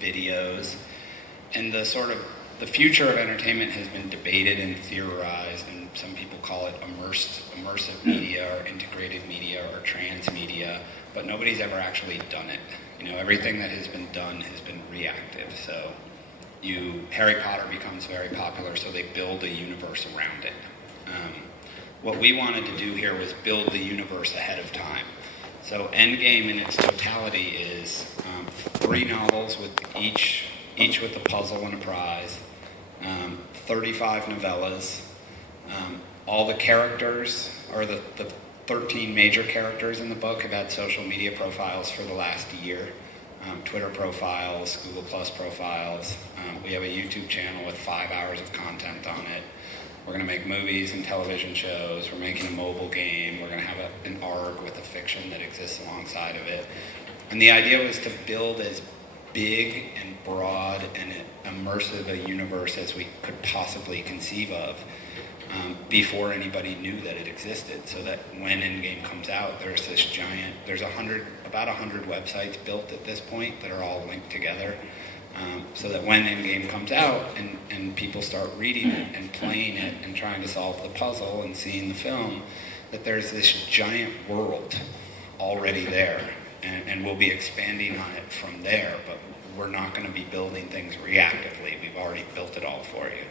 videos. And the future of entertainment has been debated and theorized, and some people call it immersive media or integrated media or transmedia, but nobody's ever actually done it. Everything that has been done has been reactive. So Harry Potter becomes very popular, so they build a universe around it. What we wanted to do here was build the universe ahead of time. So Endgame in its totality is 3 novels with each with a puzzle and a prize, 35 novellas. All the characters, or the 13 major characters in the book, have had social media profiles for the last year. Twitter profiles, Google Plus profiles. We have a YouTube channel with 5 hours of content on it. We're going to make movies and television shows. We're making a mobile game. We're going to have an ARG with a fiction that exists alongside of it. And the idea was to build as big and broad and immersive a universe as we could possibly conceive of before anybody knew that it existed. So that when Endgame comes out, there's this giant, about 100 websites built at this point that are all linked together. So that when Endgame comes out and people start reading it and playing it and trying to solve the puzzle and seeing the film, that there's this giant world already there. And we'll be expanding on it from there, but we're not going to be building things reactively. We've already built it all for you.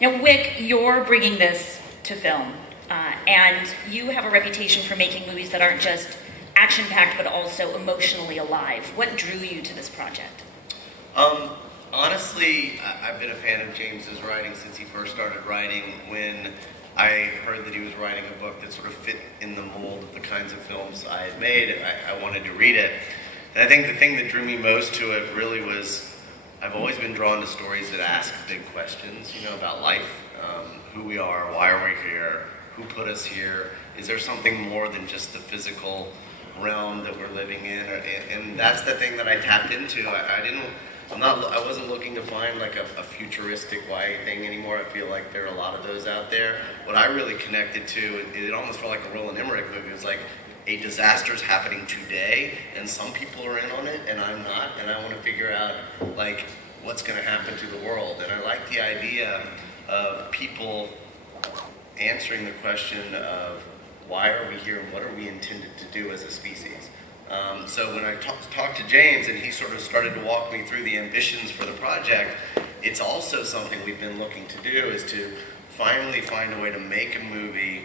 Now, Wick, you're bringing this to film, and you have a reputation for making movies that aren't just action-packed, but also emotionally alive. What drew you to this project? Honestly, I've been a fan of James's writing since he first started writing. When I heard that he was writing a book that sort of fit in the mold of the kinds of films I had made, I wanted to read it. And I think the thing that drew me most to it really was, I've always been drawn to stories that ask big questions, about life, who we are, why are we here, who put us here, is there something more than just the physical realm that we're living in? And that's the thing that I tapped into. I wasn't looking to find like a futuristic YA thing anymore. I feel like there are a lot of those out there. What I really connected to, it almost felt like a Roland Emmerich movie. It was like a disaster's happening today, and some people are in on it, and I'm not, and I want to figure out like what's going to happen to the world. And I like the idea of people answering the question of why are we here and what are we intended to do as a species. So when I talked to James and he sort of started to walk me through the ambitions for the project, it's also something we've been looking to do, is to finally find a way to make a movie,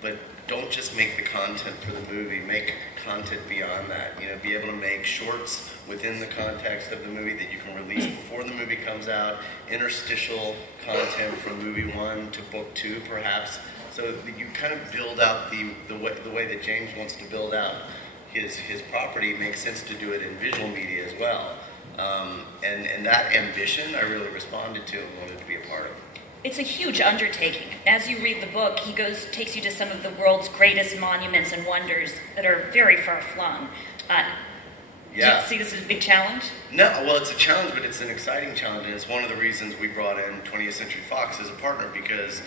but don't just make the content for the movie, make content beyond that. Be able to make shorts within the context of the movie that you can release before the movie comes out, interstitial content from movie 1 to book 2 perhaps, so that you kind of build out the way that James wants to build out his property. Makes sense to do it in visual media as well. And that ambition I really responded to and wanted to be a part of. It's a huge undertaking. As you read the book, he takes you to some of the world's greatest monuments and wonders that are very far-flung. Do you see this as a big challenge? No, well, it's a challenge, but it's an exciting challenge, and it's one of the reasons we brought in 20th Century Fox as a partner, because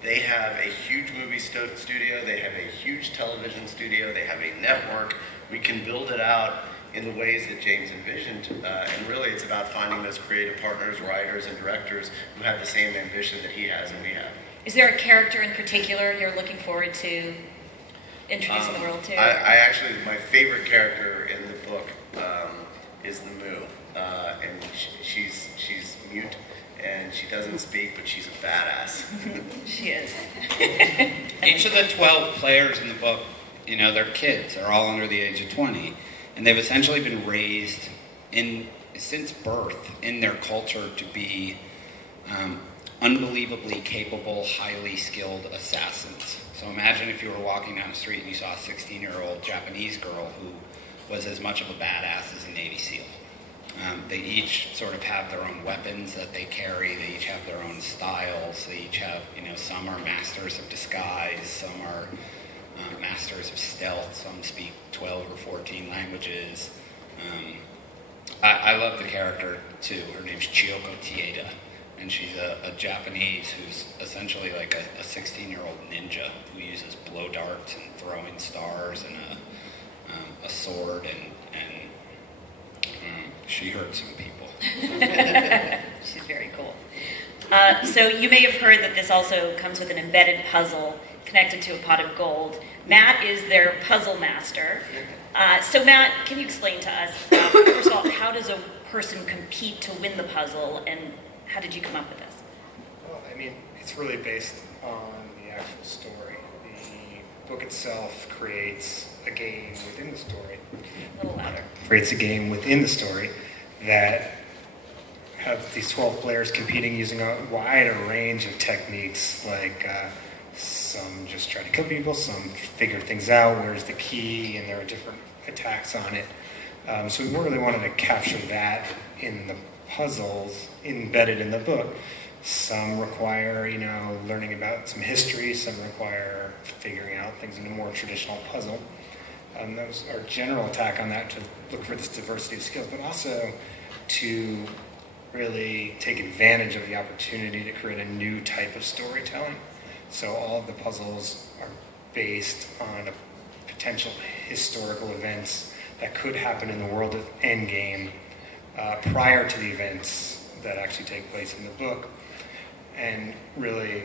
they have a huge movie studio, they have a huge television studio, they have a network. We can build it out in the ways that James envisioned, and really it's about finding those creative partners, writers, and directors who have the same ambition that he has and we have. Is there a character in particular you're looking forward to introducing the world to? I actually, my favorite character in the book is the Moo, and she's mute. And she doesn't speak, but she's a badass. She is. Each of the 12 players in the book, they're kids. They're all under the age of 20. And they've essentially been raised since birth in their culture to be unbelievably capable, highly skilled assassins. So imagine if you were walking down the street and you saw a 16-year-old Japanese girl who was as much of a badass as a Navy SEAL. They each sort of have their own weapons that they carry. They each have their own styles. They each have, some are masters of disguise. Some are masters of stealth. Some speak 12 or 14 languages. I love the character, too. Her name's Chiyoko Tieda. And she's a Japanese who's essentially like a 16-year-old ninja who uses blow darts and throwing stars and a sword and she hurt some people. She's very cool. So you may have heard that this also comes with an embedded puzzle connected to a pot of gold. Matt is their puzzle master. So Matt, can you explain to us, first of all, how does a person compete to win the puzzle, and how did you come up with this? Well, I mean, it's really based on the actual story. The book itself creates a game within the story. A little louder. Creates a game within the story that have these 12 players competing using a wider range of techniques, like some just try to kill people, some figure things out, where's the key, and there are different attacks on it. So we really wanted to capture that in the puzzles embedded in the book. Some require, learning about some history, some require figuring out things in a more traditional puzzle. That was our general attack on that, to look for this diversity of skills, but also to really take advantage of the opportunity to create a new type of storytelling. So all of the puzzles are based on potential historical events that could happen in the world of Endgame prior to the events that actually take place in the book, and really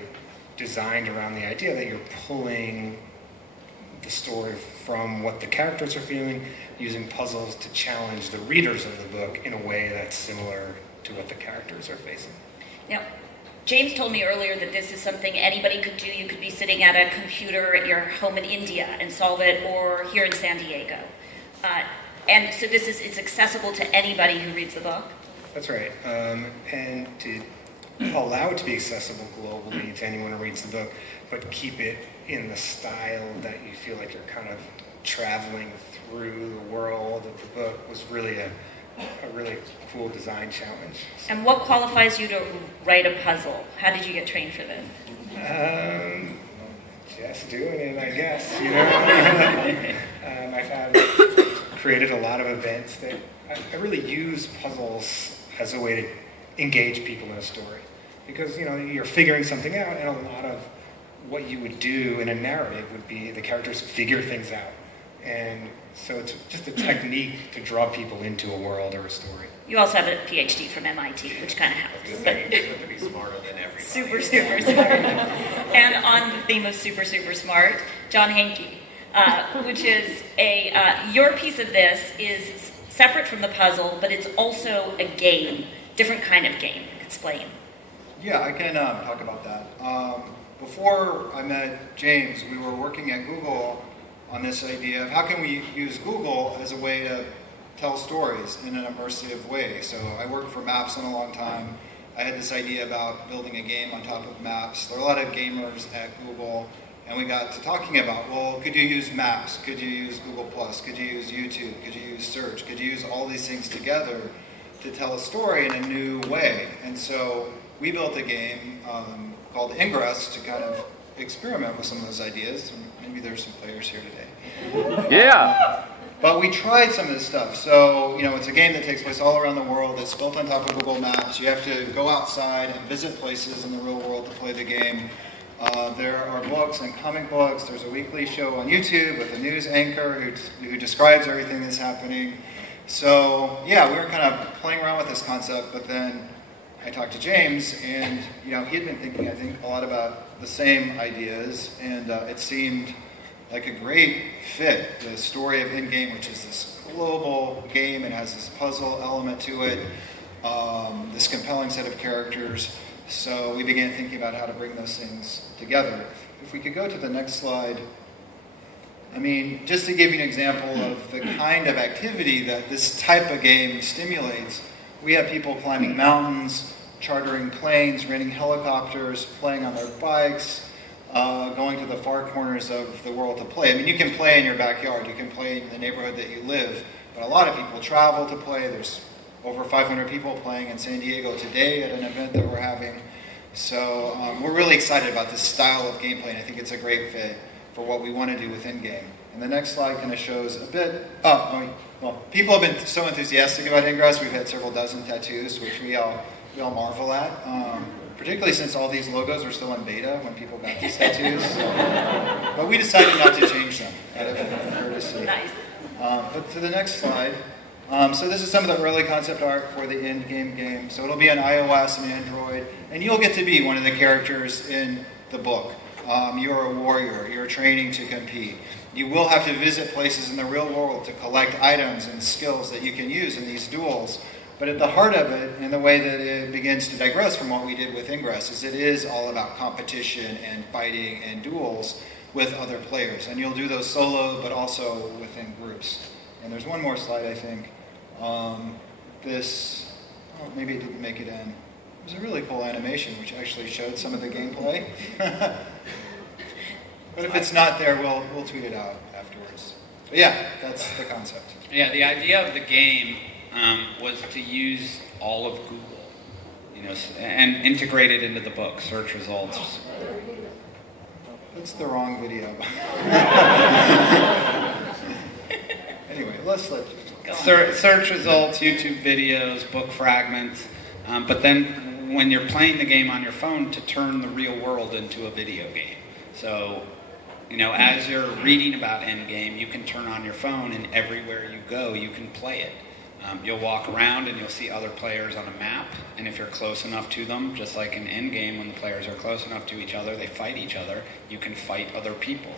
designed around the idea that you're pulling the story from what the characters are feeling, using puzzles to challenge the readers of the book in a way that's similar to what the characters are facing. Now, James told me earlier that this is something anybody could do. You could be sitting at a computer at your home in India and solve it, or here in San Diego. And so it's accessible to anybody who reads the book? That's right. And to allow it to be accessible globally to anyone who reads the book, but keep it in the style that you feel like you're kind of traveling through the world of the book was really a really cool design challenge. And what qualifies you to write a puzzle? How did you get trained for this? Just doing it, I guess, I've created a lot of events that I really use puzzles as a way to engage people in a story. Because, you're figuring something out, and a lot of what you would do in a narrative would be the characters figure things out. And so it's just a technique to draw people into a world or a story. You also have a PhD from MIT, which kind of helps. You have to be smarter than everybody. Super, super smart. And on the theme of super, super smart, John Hanke, which is your piece of this is separate from the puzzle, but it's also a game, different kind of game. Explain. Yeah, I can talk about that. Before I met James, we were working at Google on this idea of how can we use Google as a way to tell stories in an immersive way. So I worked for Maps in a long time. I had this idea about building a game on top of Maps. There are a lot of gamers at Google, and we got to talking about, well, could you use Maps? Could you use Google+? Could you use YouTube? Could you use Search? Could you use all these things together to tell a story in a new way? And so we built a game called Ingress to kind of experiment with some of those ideas. Maybe there's some players here today. Yeah. But we tried some of this stuff. So, it's a game that takes place all around the world. It's built on top of Google Maps. You have to go outside and visit places in the real world to play the game. There are books and comic books. There's a weekly show on YouTube with a news anchor who describes everything that's happening. So, yeah, we were kind of playing around with this concept, but then I talked to James, and he had been thinking, I think, a lot about the same ideas, and it seemed like a great fit. The story of Endgame, which is this global game, it has this puzzle element to it, this compelling set of characters. So we began thinking about how to bring those things together. If we could go to the next slide. Just to give you an example of the kind of activity that this type of game stimulates, we have people climbing mountains, chartering planes, renting helicopters, playing on their bikes, going to the far corners of the world to play. You can play in your backyard, you can play in the neighborhood that you live, but a lot of people travel to play. There's over 500 people playing in San Diego today at an event that we're having. So we're really excited about this style of gameplay, and I think it's a great fit for what we want to do with Endgame. And the next slide kind of shows a bit, people have been so enthusiastic about Ingress. We've had several dozen tattoos, which we all marvel at, particularly since all these logos are still in beta when people got these tattoos. But we decided not to change them out of courtesy. Nice. But to the next slide, So this is some of the early concept art for the Endgame game. So it'll be on iOS and Android, and you'll get to be one of the characters in the book. You're a warrior. You're training to compete. You will have to visit places in the real world to collect items and skills that you can use in these duels. But at the heart of it, and the way that it begins to digress from what we did with Ingress, is it is all about competition and fighting and duels with other players. And you'll do those solo, but also within groups. And there's one more slide, I think. Maybe it didn't make it in. It was a really cool animation, which actually showed some of the gameplay. But if it's not there, we'll tweet it out afterwards. But yeah, that's the concept. Yeah, the idea of the game was to use all of Google, and integrate it into the book, search results. That's the wrong video. Anyway, let's let you go. Search results, YouTube videos, book fragments, but then when you're playing the game on your phone, to turn the real world into a video game. So, as you're reading about Endgame, you can turn on your phone, and everywhere you go, you can play it. You'll walk around and you'll see other players on a map, and if you're close enough to them, just like in Endgame, when the players are close enough to each other, they fight each other, you can fight other people.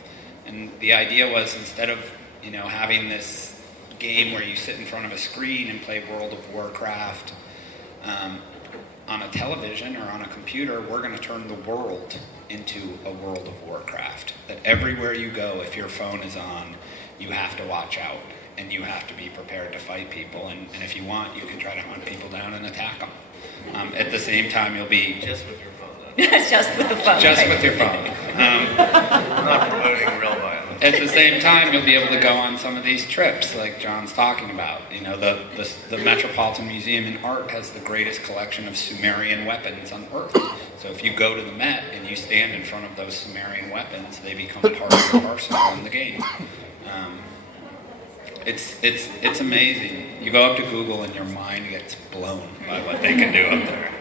And the idea was, instead of having this game where you sit in front of a screen and play World of Warcraft on a television or on a computer, we're going to turn the world into a World of Warcraft. That everywhere you go, if your phone is on, you have to watch out. And you have to be prepared to fight people. And if you want, you can try to hunt people down and attack them. At the same time, you'll be... Just with your phone, though. Just with the phone. Just right? with your phone. I'm not promoting real violence. At the same time, you'll be able to go on some of these trips like John's talking about. The Metropolitan Museum in Art has the greatest collection of Sumerian weapons on Earth. So if you go to the Met and you stand in front of those Sumerian weapons, they become part of your arsenal in the game. It's amazing. You go up to Google and your mind gets blown by what they can do up there.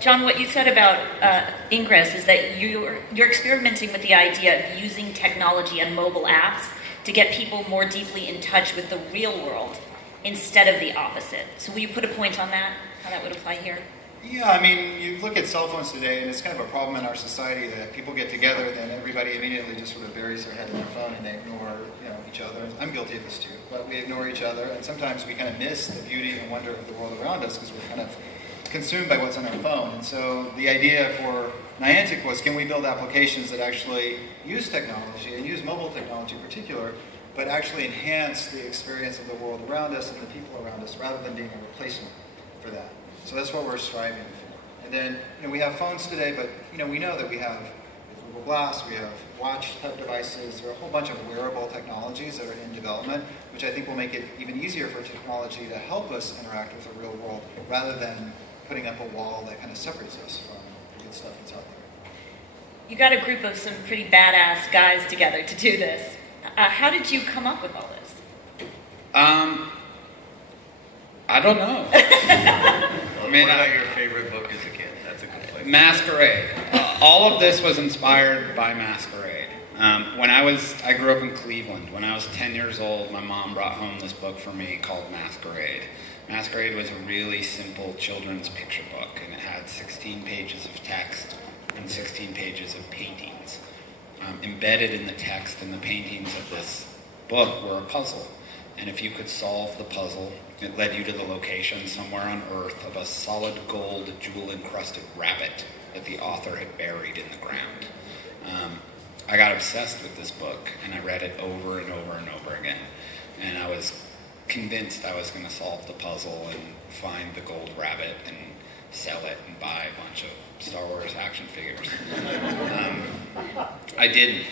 John, what you said about Ingress is that you're experimenting with the idea of using technology and mobile apps to get people more deeply in touch with the real world instead of the opposite. So will you put a point on that, how that would apply here? Yeah, I mean, you look at cell phones today, and it's kind of a problem in our society that people get together, then everybody immediately just sort of buries their head in their phone and they ignore, each other. I'm guilty of this too, but we ignore each other, and sometimes we kind of miss the beauty and wonder of the world around us because we're kind of consumed by what's on our phone. And so the idea for Niantic was, can we build applications that actually use technology, and use mobile technology in particular, but actually enhance the experience of the world around us and the people around us, rather than being a replacement for that. So that's what we're striving for. And then, we have phones today, but, we know that we have Google Glass, we have watch-type devices, there are a whole bunch of wearable technologies that are in development, which I think will make it even easier for technology to help us interact with the real world, rather than putting up a wall that kind of separates us from the good stuff that's out there. You got a group of some pretty badass guys together to do this. How did you come up with all this? I don't know. What about your favorite book as a kid? That's a good place. Masquerade. All of this was inspired by Masquerade. I grew up in Cleveland. When I was 10 years old, my mom brought home this book for me called Masquerade. Masquerade was a really simple children's picture book, and it had 16 pages of text and 16 pages of paintings. Embedded in the text and the paintings of this book were a puzzle. And if you could solve the puzzle, it led you to the location somewhere on Earth of a solid gold, jewel-encrusted rabbit that the author had buried in the ground. I got obsessed with this book, and I read it over and over and over again. And I was convinced I was going to solve the puzzle and find the gold rabbit and sell it and buy a bunch of Star Wars action figures. I didn't.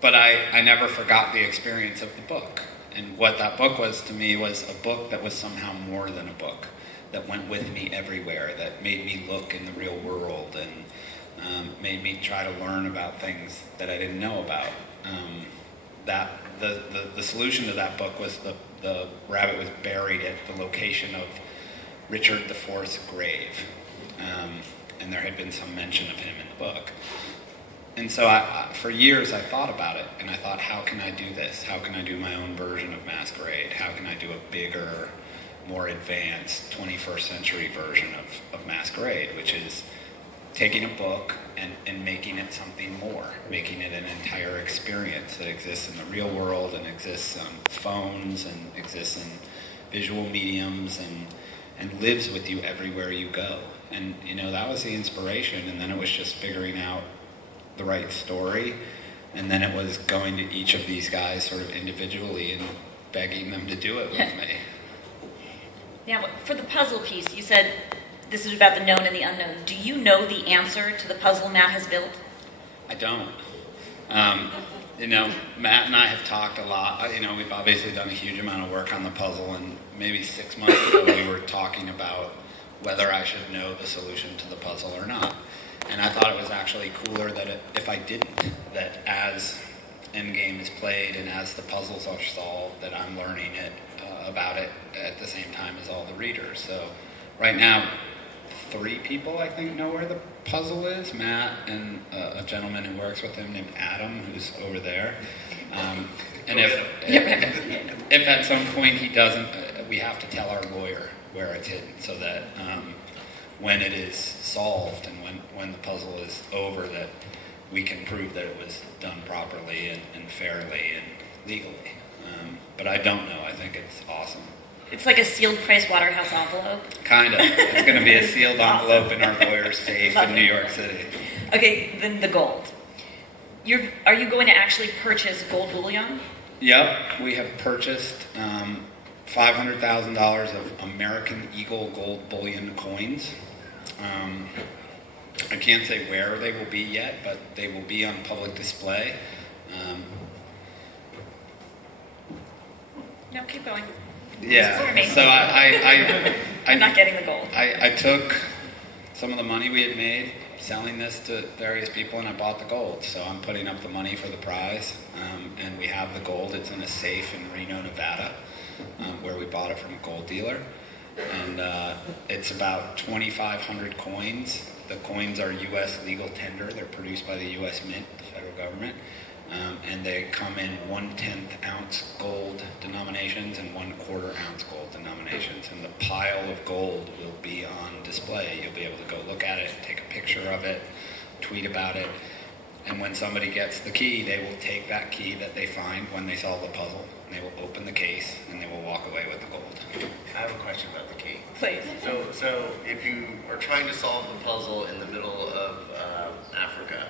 But I never forgot the experience of the book. And what that book was to me was a book that was somehow more than a book, that went with me everywhere, that made me look in the real world and made me try to learn about things that I didn't know about. The solution to that book was the rabbit was buried at the location of Richard IV's grave. And there had been some mention of him in the book. And so for years I thought about it, and I thought, how can I do this? How can I do my own version of Masquerade? do a bigger, more advanced 21st century version of Masquerade, which is taking a book and making it something more, making it an entire experience that exists in the real world and exists on phones and exists in visual mediums and lives with you everywhere you go. And, that was the inspiration, and then it was just figuring out the right story, and then it was going to each of these guys sort of individually and begging them to do it with me. Now, for the puzzle piece, you said this is about the known and the unknown. Do you know the answer to the puzzle Matt has built? I don't. Matt and I have talked a lot. We've obviously done a huge amount of work on the puzzle, and maybe 6 months ago we were talking about whether I should know the solution to the puzzle or not. And I thought it was actually cooler that if I didn't, that as Endgame is played and as the puzzles are solved, that I'm learning about it at the same time as all the readers. So right now, 3 people, I think, know where the puzzle is. Matt and a gentleman who works with him named Adam, who's over there. And if at some point he doesn't, we have to tell our lawyer where it's hidden, so that when it is solved and when the puzzle is over, that we can prove that it was done properly and fairly and legally. But I don't know. I think it's awesome. It's like a sealed Price Waterhouse envelope. Kind of. It's going to be a sealed envelope in our lawyer's safe in New York City. Okay, then the gold. Are you going to actually purchase gold bullion? Yep. We have purchased $500,000 of American Eagle gold bullion coins. I can't say where they will be yet, but they will be on public display. No, keep going. Yeah, so I'm not getting the gold. I took some of the money we had made selling this to various people, and I bought the gold. So I'm putting up the money for the prize, and we have the gold. It's in a safe in Reno, Nevada, where we bought it from a gold dealer. And it's about 2,500 coins. The coins are U.S. legal tender. They're produced by the U.S. Mint, the federal government. And they come in 1/10 ounce gold denominations and 1/4 ounce gold denominations. And the pile of gold will be on display. You'll be able to go look at it, take a picture of it, tweet about it. And when somebody gets the key, they will take that key that they find when they solve the puzzle, and they will open the case, and they will walk away with the gold. I have a question about the key. Please. So if you are trying to solve the puzzle in the middle of Africa,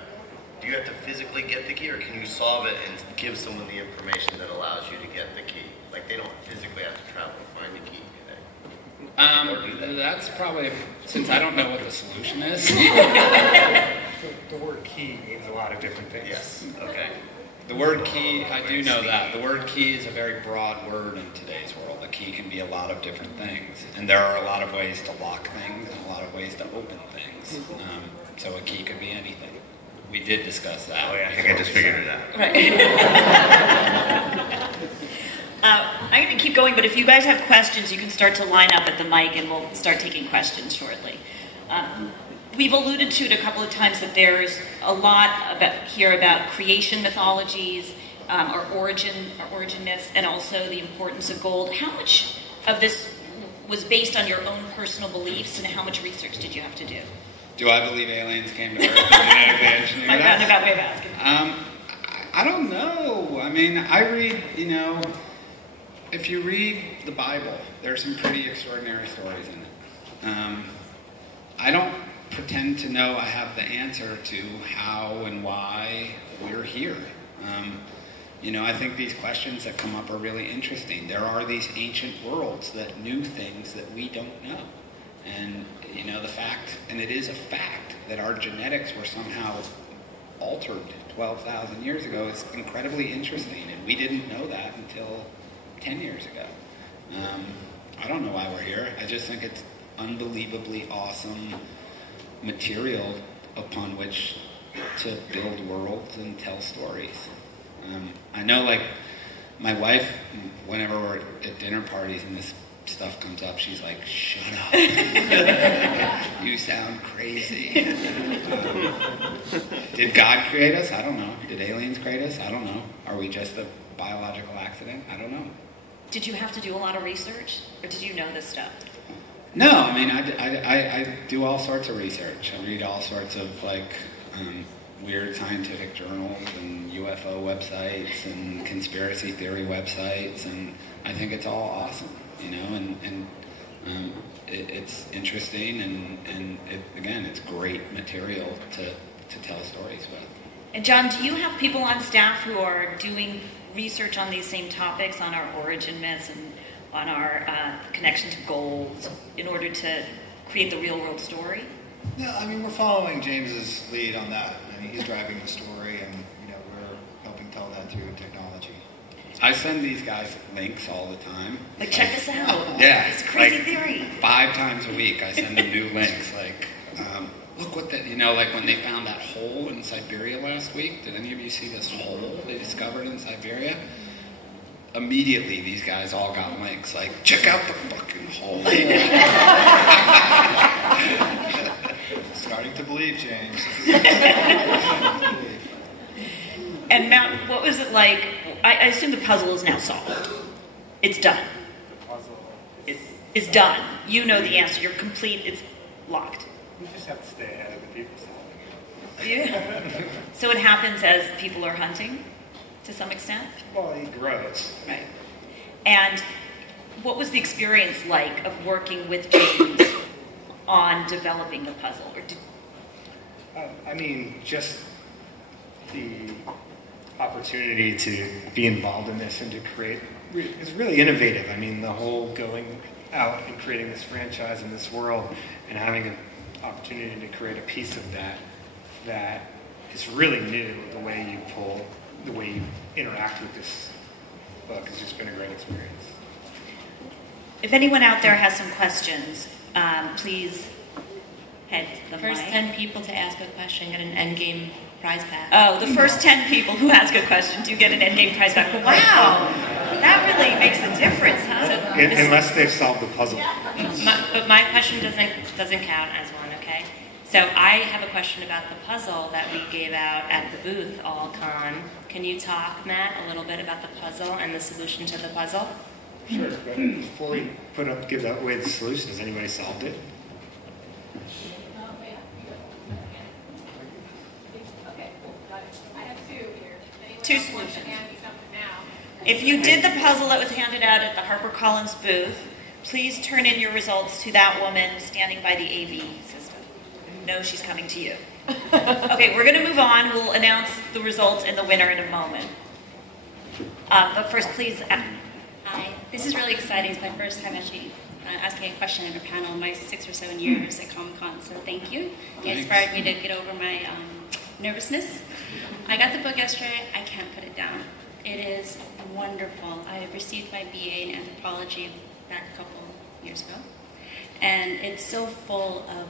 do you have to physically get the key, or can you solve it and give someone the information that allows you to get the key? Like, they don't physically have to travel to find the key, do they? Or do they? That's probably, since I don't know what the solution is. The word key means a lot of different things. Yes, okay. The word key, I do know that. The word key is a very broad word in today's world. A key can be a lot of different things. And there are a lot of ways to lock things and a lot of ways to open things. So a key could be anything. We did discuss that. Oh yeah, I think I just figured it out. Right. I'm going to keep going, but if you guys have questions, you can start to line up at the mic and we'll start taking questions shortly. We've alluded to it a couple of times that there's a lot about creation mythologies, or origin myths, and also the importance of gold. How much of this was based on your own personal beliefs, and how much research did you have to do? Do I believe aliens came to Earth and genetically engineered us? My roundabout way of asking. I don't know. I mean, I read, if you read the Bible, there's some pretty extraordinary stories in it. I don't pretend to know I have the answer to how and why we're here. I think these questions that come up are really interesting. There are these ancient worlds that knew things that we don't know. And, the fact, and it is a fact, that our genetics were somehow altered 12,000 years ago is incredibly interesting. And we didn't know that until 10 years ago. I don't know why we're here. I just think it's unbelievably awesome material upon which to build worlds and tell stories. I know, my wife, whenever we're at dinner parties and this stuff comes up, she's like, "Shut up. You sound crazy." Did God create us? I don't know. Did aliens create us? I don't know. Are we just a biological accident? I don't know. Did you have to do a lot of research, or did you know this stuff? No, I mean, I do all sorts of research. I read all sorts of weird scientific journals and UFO websites and conspiracy theory websites, and I think it's all awesome, it's interesting, and again, it's great material to tell stories with. And John, do you have people on staff who are doing research on these same topics, on our origin myths and on our connection to gold, in order to create the real world story? Yeah, I mean, we're following James's lead on that. I mean, he's driving the story, and we're helping tell that through technology. I send these guys links all the time. Like, check this out. Yeah. It's a crazy theory. 5 times a week I send them new links. Like, look what like when they found that hole in Siberia last week. Did any of you see this hole they discovered in Siberia? Immediately, these guys all got links. Like, check out the fucking hole. Starting to believe, James. And Matt, what was it like? I assume the puzzle is now solved. It's done. It's done. You know the answer. You're complete. It's locked. You just have to stay ahead of the people solving it. Yeah. So it happens as people are hunting, to some extent? Well, it grows. Right. And what was the experience like of working with James on developing the puzzle? Just the opportunity to be involved in this and to create is really innovative. I mean, the whole going out and creating this franchise in this world and having an opportunity to create a piece of that is really new. The way you interact with this book has just been a great experience. If anyone out there has some questions, please head to the First mic. 10 people to ask a question get an Endgame prize pack. Oh, the first 10 people who ask a question do get an Endgame prize back. Wow, that really makes a difference, huh? Unless they've solved the puzzle. But my question doesn't count as one, okay? So I have a question about the puzzle that we gave out at the booth, All-Con. Can you talk, Matt, a little bit about the puzzle and the solution to the puzzle? Sure, but before we give away the solution, has anybody solved it? Two solutions. If you did the puzzle that was handed out at the HarperCollins booth, please turn in your results to that woman standing by the AV system. No, she's coming to you. Okay, we're going to move on. We'll announce the results and the winner in a moment. But first, please. Hi, this is really exciting. It's my first time actually asking a question at a panel in my 6 or 7 years at Comic-Con, so thank you. You inspired me to get over my nervousness. I got the book yesterday. I can't put it down. It is wonderful. I received my BA in anthropology back a couple years ago, and it's so full of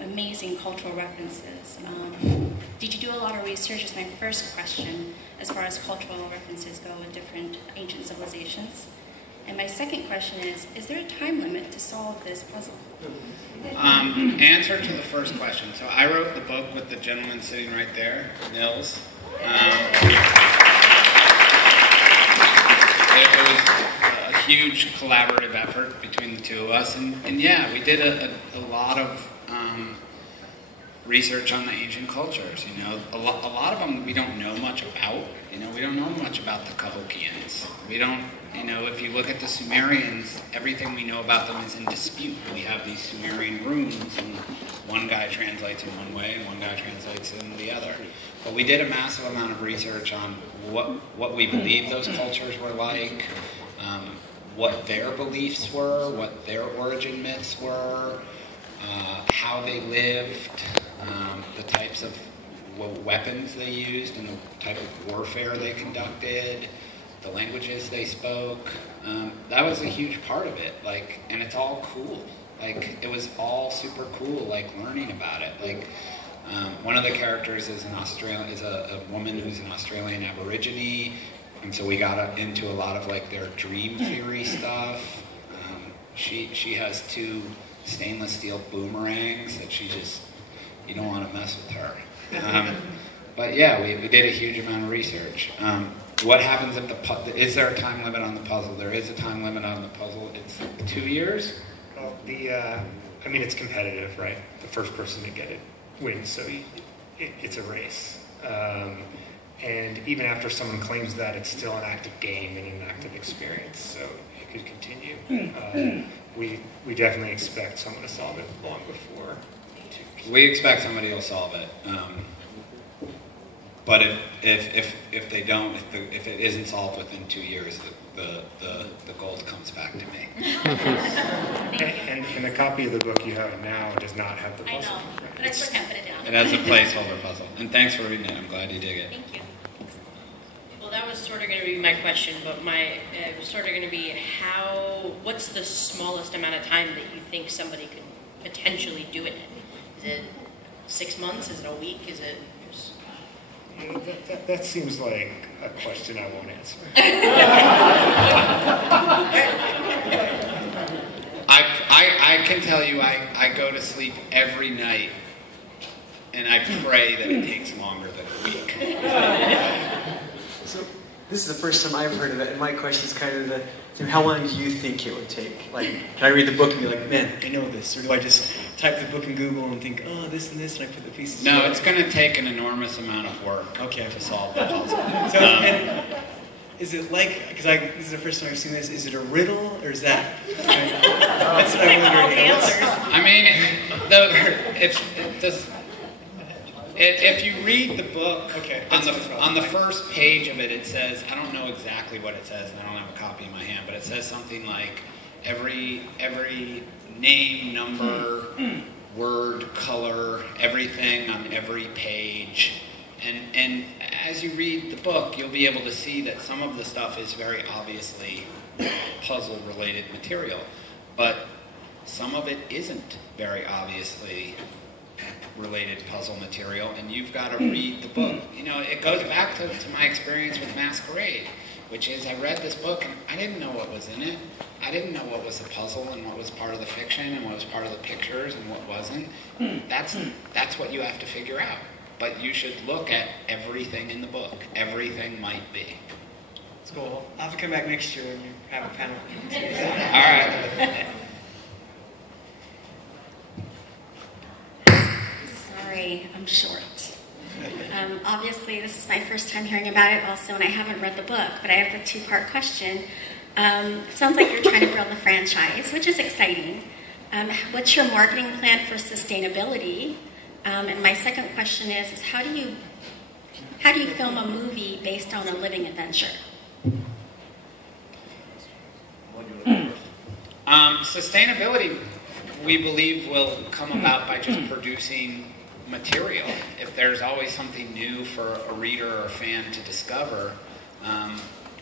amazing cultural references. Did you do a lot of research? Is my first question as far as cultural references go with different ancient civilizations. And my second question is there a time limit to solve this puzzle? Answer to the first question. So I wrote the book with the gentleman sitting right there, Nils. It was a huge collaborative effort between the two of us. And yeah, we did a lot of research on the ancient cultures. A lot of them we don't know much about. We don't know much about the Cahokians. We don't, if you look at the Sumerians, everything we know about them is in dispute. We have these Sumerian runes, and one guy translates in one way, and one guy translates in the other. But we did a massive amount of research on what we believe those cultures were like, what their beliefs were, what their origin myths were, how they lived, the types of weapons they used and the type of warfare they conducted, the languages they spoke. That was a huge part of it. And it's all cool. It was all super cool. Learning about it. One of the characters is a woman who's an Australian Aborigine, and so we got into a lot of their dream theory stuff. She has 2 stainless steel boomerangs that you don't want to mess with her. But yeah, we did a huge amount of research. what happens if is there a time limit on the puzzle? There is a time limit on the puzzle. It's 2 years? Well, I mean, it's competitive, right? The first person to get it wins, so it's a race. And even after someone claims that, it's still an active game and an active experience, so it could continue. We definitely expect someone to solve it long before 2 years. We expect somebody will solve it. But if they don't, if it isn't solved within 2 years, the gold comes back to me. And the copy of the book you have now does not have the puzzle. I know, but I still can't put it down. It has a placeholder puzzle. And thanks for reading it. I'm glad you dig it. Thank you. Well, that was sort of going to be my question, but it was sort of going to be what's the smallest amount of time that you think somebody could potentially do it in? Is it 6 months? Is it a week? Is it... That seems like a question I won't answer. I can tell you I go to sleep every night and I pray that it takes longer than a week. So this is the first time I've heard of it, and my question is kind of how long do you think it would take? Like, can I read the book and be like, man, I know this, or do I just type the book in Google and think, oh, this and this, and I put the pieces No, together? it's going to take an enormous amount of work to solve the puzzle. So, and is it like, because this is the first time I've seen this, is it a riddle, or is that... that's what I'm wondering. I mean, if you read the book, on the first page of it, it says, I don't know exactly what it says, and I don't have a copy in my hand, but it says something like, every name, number, word, color, everything on every page. And as you read the book, you'll be able to see that some of the stuff is very obviously puzzle-related material, but some of it isn't very obviously related puzzle material, and you've got to read the book. You know, it goes back to my experience with Masquerade, which is I read this book and I didn't know what was in it. I didn't know what was the puzzle and what was part of the fiction and what was part of the pictures and what wasn't. That's what you have to figure out. But you should look at everything in the book. Everything might be. That's cool. I'll have to come back next year when you have a panel. All right. Sorry, I'm short. Obviously, this is my first time hearing about it also, and I haven't read the book, but I have a two-part question. Sounds like you're trying to build a franchise, which is exciting. What's your marketing plan for sustainability? And my second question is how do you film a movie based on a living adventure? Sustainability, we believe, will come about by just producing material. If there's always something new for a reader or a fan to discover,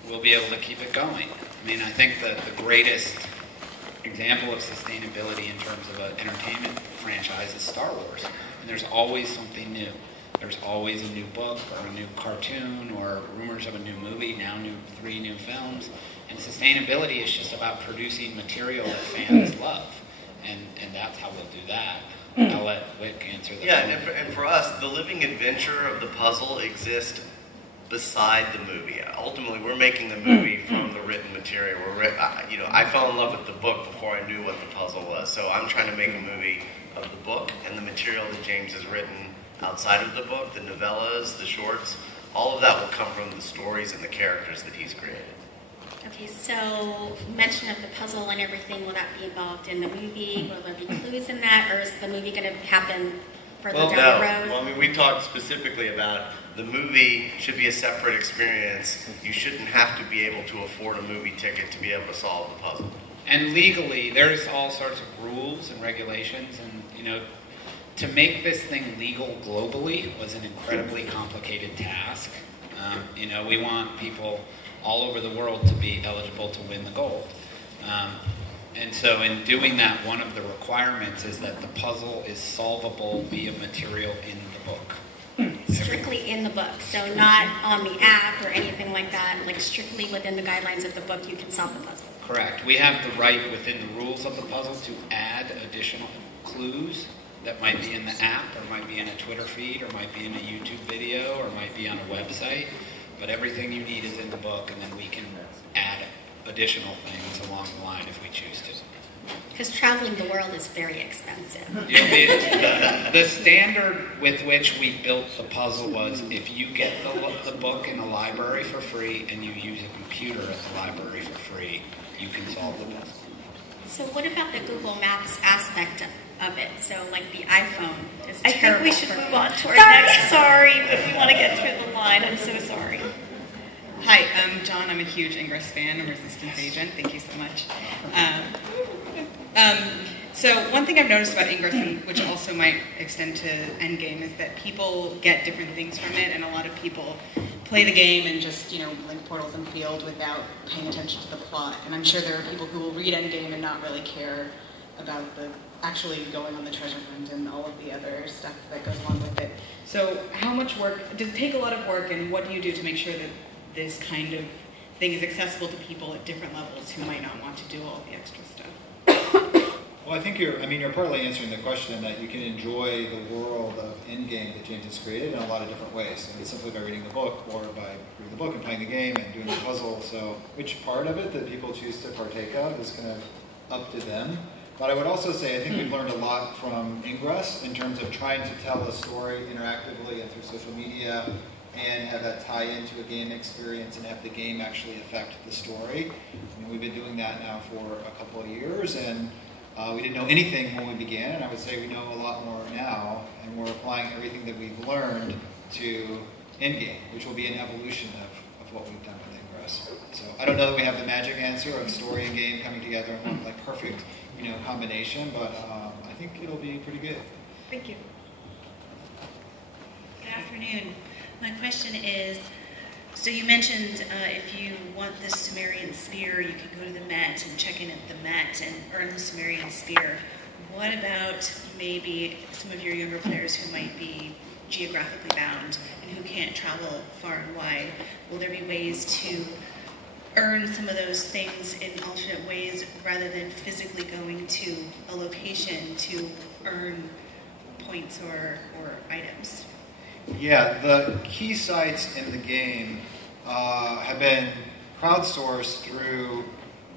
we'll be able to keep it going. I mean, I think the greatest example of sustainability in terms of an entertainment franchise is Star Wars. And there's always something new. There's always a new book or a new cartoon or rumors of a new movie, now 3 new films. And sustainability is just about producing material that fans love. And that's how we'll do that. I'll let Wick answer that. Yeah, and for us, the living adventure of the puzzle exists beside the movie. Ultimately, we're making the movie from the written material. I fell in love with the book before I knew what the puzzle was. So I'm trying to make a movie of the book and the material that James has written outside of the book, the novellas, the shorts. All of that will come from the stories and the characters that he's created. Okay, so mention of the puzzle and everything, will that be involved in the movie? Will there be clues in that, or is the movie going to happen further down the road? Well, I mean, we talked specifically about the movie should be a separate experience. You shouldn't have to be able to afford a movie ticket to be able to solve the puzzle. And legally, there's all sorts of rules and regulations, and to make this thing legal globally was an incredibly complicated task. We want people all over the world to be eligible to win the gold. And so in doing that, one of the requirements is that the puzzle is solvable via material in the book. Strictly in the book, so not on the app or anything like that, like strictly within the guidelines of the book you can solve the puzzle. Correct. We have the right within the rules of the puzzle to add additional clues that might be in the app or might be in a Twitter feed or might be in a YouTube video or might be on a website. but everything you need is in the book, and then we can add additional things along the line if we choose to. Because traveling the world is very expensive. The standard with which we built the puzzle was if you get the book in the library for free and you use a computer at the library for free, you can solve the puzzle. So what about the Google Maps aspect of it? So like the iPhone is I terrible. think we should move on to our Sorry. next. Sorry, but we want to get through the line. I'm so sorry. Hi, I'm John. I'm a huge Ingress fan. I'm a resistance agent. Thank you so much. So one thing I've noticed about Ingress, and which also might extend to Endgame, is that people get different things from it, and a lot of people play the game and just, link portals and field without paying attention to the plot. And I'm sure there are people who will read Endgame and not really care about the actually going on the treasure hunt and all of the other stuff that goes along with it. So how much work, does it take a lot of work, and what do you do to make sure that this kind of thing is accessible to people at different levels who might not want to do all the extra stuff? Well, I think you're partly answering the question that you can enjoy the world of Endgame that James has created in a lot of different ways. So it's simply by reading the book, or by reading the book and playing the game and doing the puzzle. So which part of it that people choose to partake of is kind of up to them. But I would also say I think we've learned a lot from Ingress in terms of trying to tell a story interactively and through social media and have that tie into a game experience and have the game actually affect the story. I mean, we've been doing that now for a couple of years, and we didn't know anything when we began, and I would say we know a lot more now, and we're applying everything that we've learned to Endgame, which will be an evolution of what we've done with Ingress. So I don't know that we have the magic answer of story and game coming together in one like perfect combination, but I think it'll be pretty good. Thank you. Good afternoon. My question is, so you mentioned if you want the Sumerian spear, you can go to the Met and check in at the Met and earn the Sumerian spear. What about maybe some of your younger players who might be geographically bound and who can't travel far and wide? Will there be ways to earn some of those things in alternate ways rather than physically going to a location to earn points or items? Yeah, the key sites in the game have been crowdsourced through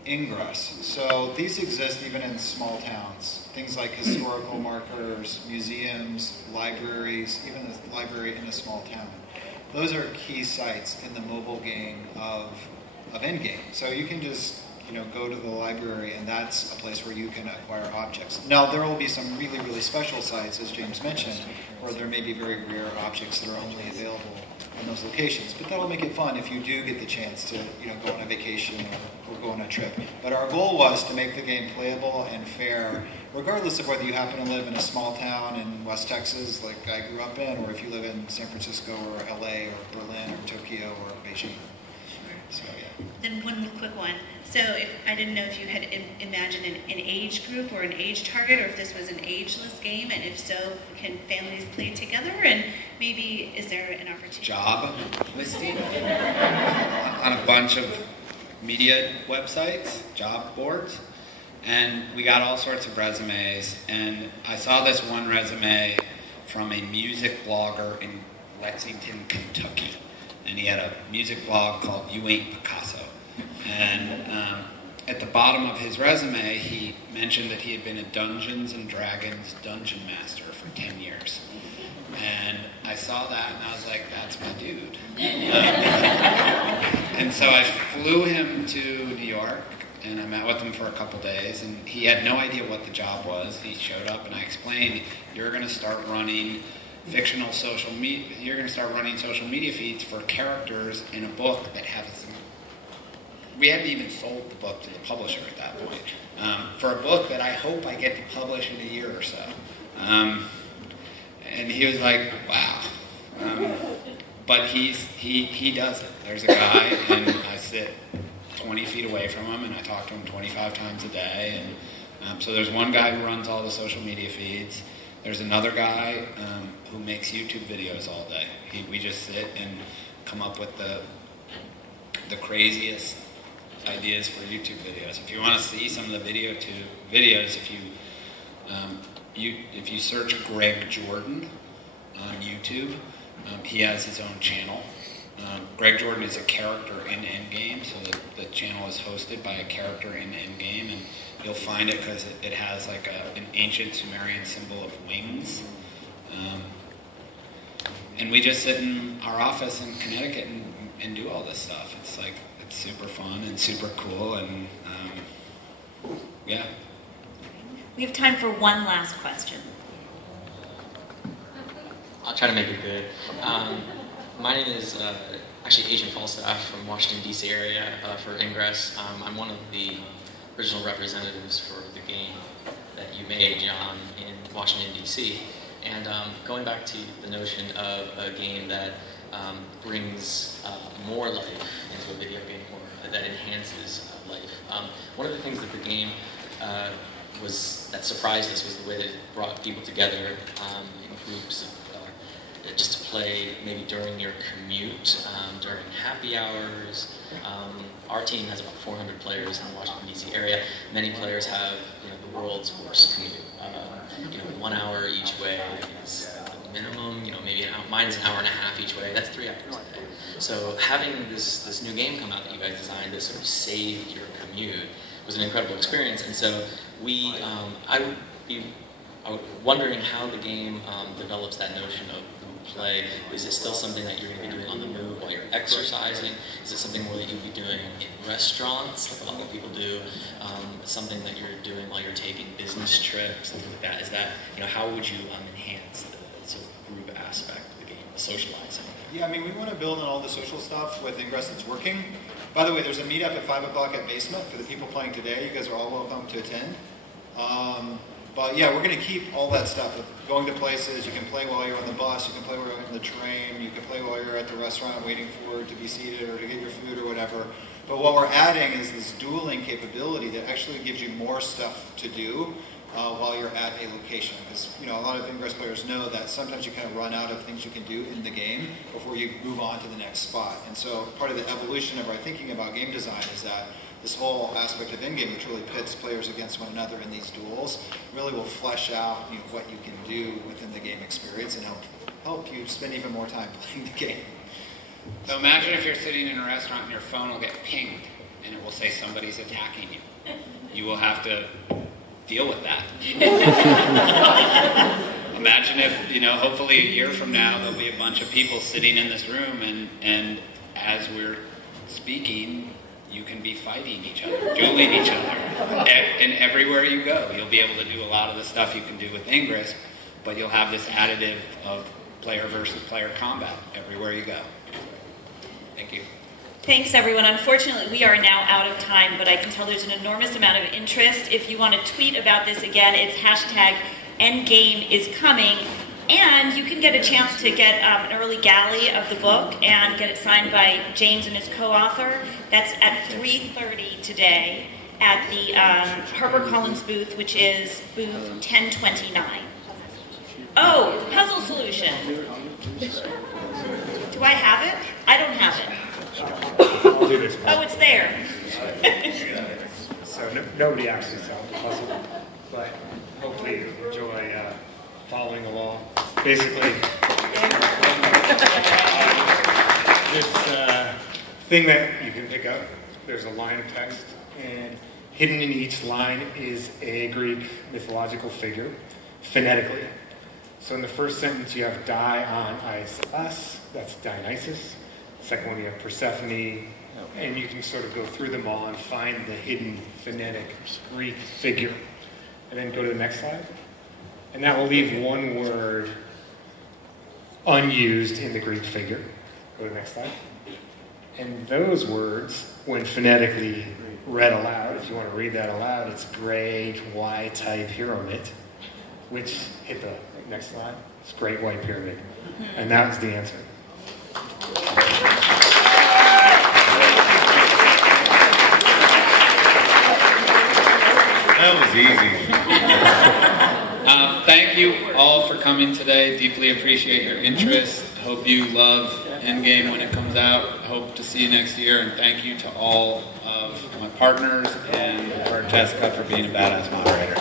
Ingress. So these exist even in small towns. Things like historical markers, museums, libraries, even the library in a small town. Those are key sites in the mobile game of Endgame. So you can just go to the library, and that's a place where you can acquire objects. Now, there will be some really, really special sites, as James mentioned, where there may be very rare objects that are only available in those locations. But that'll make it fun if you do get the chance to go on a vacation or go on a trip. But our goal was to make the game playable and fair, regardless of whether you happen to live in a small town in West Texas, like I grew up in, or if you live in San Francisco or LA or Berlin or Tokyo or Beijing. So, yeah. Then one more quick one. So I didn't know if you had imagined an age group or an age target, or if this was an ageless game, and if so, can families play together? And maybe is there an opportunity? Job listing on a bunch of media websites, job boards, and we got all sorts of resumes. And I saw this one resume from a music blogger in Lexington, Kentucky. And he had a music blog called You Ain't Picasso. And at the bottom of his resume, he mentioned that he had been a Dungeons & Dragons dungeon master for 10 years. And I saw that, and I was like, that's my dude. And so I flew him to New York, and I met with him for a couple days, and he had no idea what the job was. He showed up, and I explained, you're going to start running fictional social media. You're going to start running social media feeds for characters in a book that has. We hadn't even sold the book to the publisher at that point. For a book that I hope I get to publish in a year or so. And he was like, "Wow." But he does it. There's a guy, and I sit 20 feet away from him, and I talk to him 25 times a day. And so there's one guy who runs all the social media feeds. There's another guy who makes YouTube videos all day. We just sit and come up with the craziest ideas for YouTube videos. If you want to see some of the videos, if you search Greg Jordan on YouTube, he has his own channel, Greg Jordan is a character in Endgame, so the channel is hosted by a character in Endgame, and you'll find it because it has like an ancient Sumerian symbol of wings. And we just sit in our office in Connecticut and do all this stuff. It's super fun and super cool, and yeah. We have time for one last question. I'll try to make it good. My name is actually Agent Falstaff from Washington, D.C. area for Ingress. I'm one of the original representatives for the game that you made, John, in Washington, D.C. And going back to the notion of a game that brings more life into a video game, or that enhances life. One of the things that the game that surprised us was the way that it brought people together in groups just to play maybe during your commute, during happy hours. Our team has about 400 players in the Washington, D.C. area. Many players have the world's worst commute. 1 hour each way is the minimum. Maybe mine's an hour and a half each way. That's 3 hours a day. So having this new game come out that you guys designed to sort of save your commute was an incredible experience. And so I was wondering how the game develops that notion of play. Is it still something that you're going to be doing on the move while you're exercising? Is it something more that you'll be doing in restaurants, like a lot of people do? Something that you're doing while you're taking business trips, something like that? Is that, how would you enhance the sort of group aspect of the game, the socializing? Yeah, we want to build on all the social stuff with Ingress that's working. By the way, there's a meetup at 5 o'clock at Basement for the people playing today. You guys are all welcome to attend. But yeah, we're going to keep all that stuff. Going to places, you can play while you're on the bus, you can play while you're on the train, you can play while you're at the restaurant waiting for it to be seated or to get your food or whatever. But what we're adding is this dueling capability that actually gives you more stuff to do while you're at a location. Because a lot of Ingress players know that sometimes you kind of run out of things you can do in the game before you move on to the next spot. And so part of the evolution of our thinking about game design is that this whole aspect of Endgame, which really pits players against one another in these duels, really will flesh out what you can do within the game experience and help you spend even more time playing the game. So imagine if you're sitting in a restaurant and your phone will get pinged and it will say somebody's attacking you. You will have to deal with that. Imagine if, hopefully a year from now there'll be a bunch of people sitting in this room and as we're speaking, you can be fighting each other, dueling each other. And everywhere you go, you'll be able to do a lot of the stuff you can do with Ingress, but you'll have this additive of player versus player combat everywhere you go. Thank you. Thanks, everyone. Unfortunately, we are now out of time, but I can tell there's an enormous amount of interest. If you want to tweet about this again, it's #EndgameIsComing. And you can get a chance to get an early galley of the book and get it signed by James and his co-author. That's at 3:30 today at the HarperCollins booth, which is booth 1029. Oh, puzzle solution. Do I have it? I don't have it. I'll do this one. Oh, it's there. So nobody actually solved the puzzle, but hopefully you enjoy following along. Basically, this thing that you can pick up, there's a line of text, and hidden in each line is a Greek mythological figure, phonetically. So in the first sentence, you have Dionysus, that's Dionysus. Second one, you have Persephone, and you can sort of go through them all and find the hidden phonetic Greek figure. And then go to the next slide. And that will leave one word unused in the Greek figure. Go to the next slide. And those words, when phonetically read aloud, if you want to read that aloud, it's Great White Pyramid, which, hit the next slide, it's Great White Pyramid. And that was the answer. That was easy. Thank you all for coming today. Deeply appreciate your interest. Hope you love Endgame when it comes out. Hope to see you next year. And thank you to all of my partners and for Jessica for being a badass moderator.